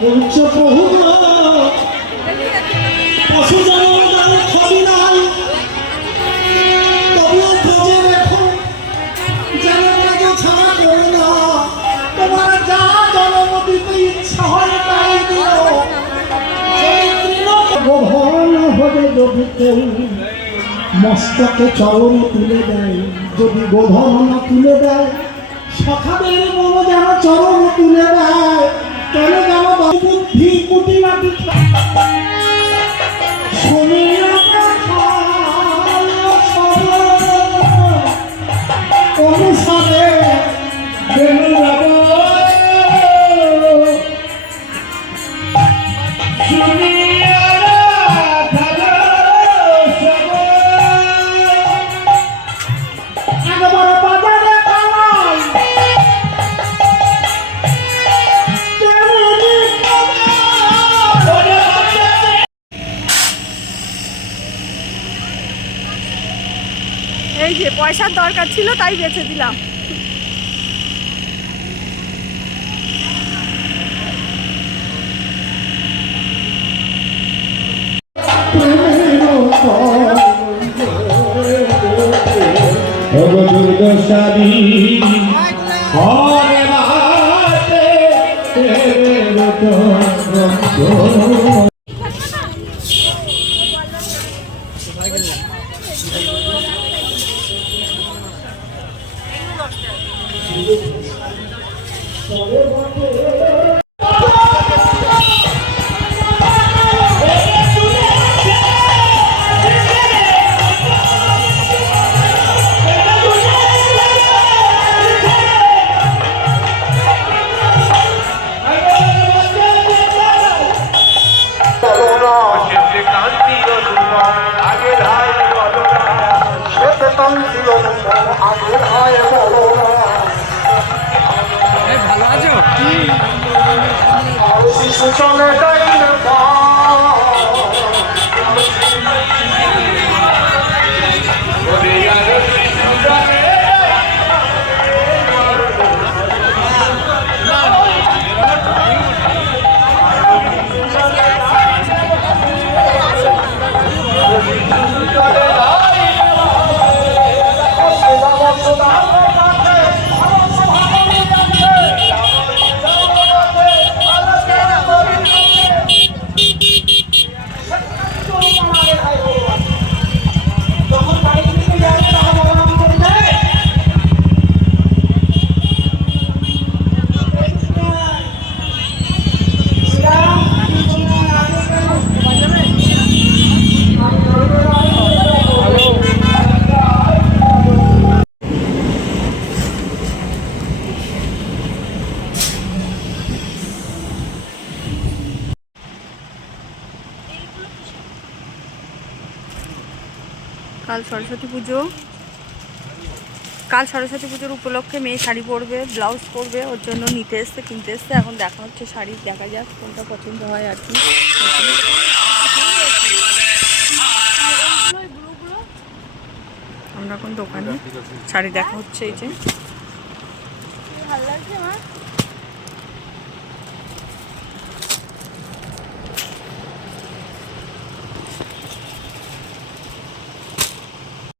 পঞ্চপ্রভু পশু জনগণ ছবি নাই, তবুও খোঁজে রেখো যেন কাজ ছাড়া করো না। তোমার যা জন্ম দিতে ইচ্ছা হয় তাই দিও। গোধন হলে যদি কেউ মস্তকে চরণ তুলে দেয়, যদি গোধন না তুলে দেয়, সখাদের মন যেন চরণ তুলে দেয়। কেন যেন বুদ্ধি কুটিনাটি অনুসারে এই যে পয়সার দরকার ছিল তাই বেঁচে দিলাম। ভালো আছো? কাল সরস্বতী পুজো, কাল সরস্বতী পুজোর উপলক্ষে মেয়ে শাড়ি পরবে, ব্লাউজ পরবে, ওর জন্য নিতে এসছে, কিনতে এসছে। এখন দেখা হচ্ছে শাড়ি, দেখা যাক কোনটা পছন্দ হয় আর কি। আমরা এখন দোকানে শাড়ি দেখা হচ্ছে। এই যে ভালো লাগছে আমার।